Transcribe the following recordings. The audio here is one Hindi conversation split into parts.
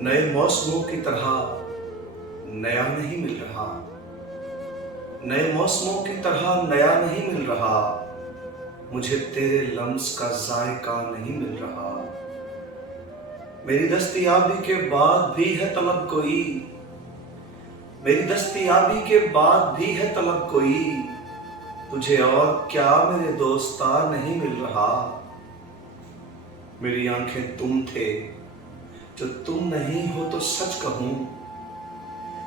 नए मौसमों की तरह नया नहीं मिल रहा, नए मौसमों की तरह नया नहीं मिल रहा। मुझे तेरे लम्स का जायका नहीं मिल रहा। मेरी दस्तयाबी के बाद भी है तलब कोई, मेरी दस्तयाबी के बाद भी है तलब कोई। तुझे और क्या मेरे दोस्ता नहीं मिल रहा। मेरी आंखें तुम थे, जो तुम नहीं हो तो सच कहूं।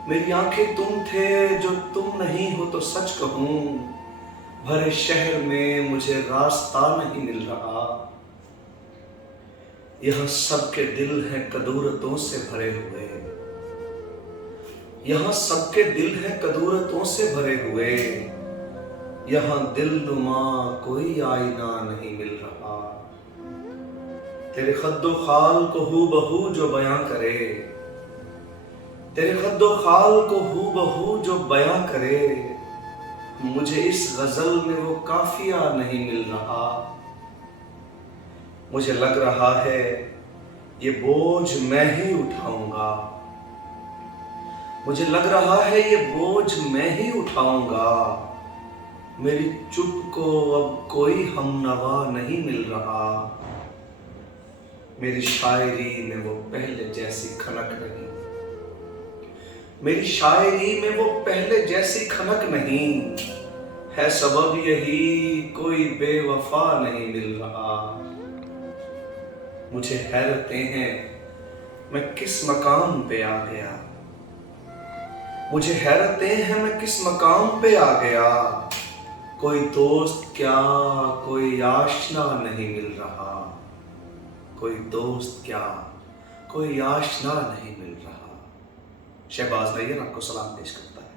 मेरी आंखें तुम थे, जो तुम नहीं हो तो सच कहूं। भरे शहर में मुझे रास्ता नहीं मिल रहा। यहाँ सबके दिल हैं कदूरतों से भरे हुए, यहाँ सबके दिल हैं कदूरतों से भरे हुए। यहाँ दिलनुमा कोई आईना नहीं मिल रहा। तेरे खद्दो खाल को हूबहू जो बयां करे, तेरे खद्दो खाल को हूबहू जो बयां करे। मुझे इस गजल में वो काफिया नहीं मिल रहा। मुझे लग रहा है ये बोझ मैं ही उठाऊंगा, मुझे लग रहा है ये बोझ मैं ही उठाऊंगा। मेरी चुप को अब कोई हमनवा नहीं मिल रहा। मेरी शायरी में वो पहले जैसी खनक नहीं, मेरी शायरी में वो पहले जैसी खनक नहीं है। सबब यही कोई बेवफा नहीं मिल रहा। मुझे हैरतें हैं मैं किस मकाम पे आ गया, मुझे हैरतें हैं मैं किस मकाम पे आ गया। कोई दोस्त क्या कोई आशना नहीं मिल रहा, कोई दोस्त क्या कोई आशना नहीं मिल रहा। शहबाज नैयर आपको सलाम पेश करता है।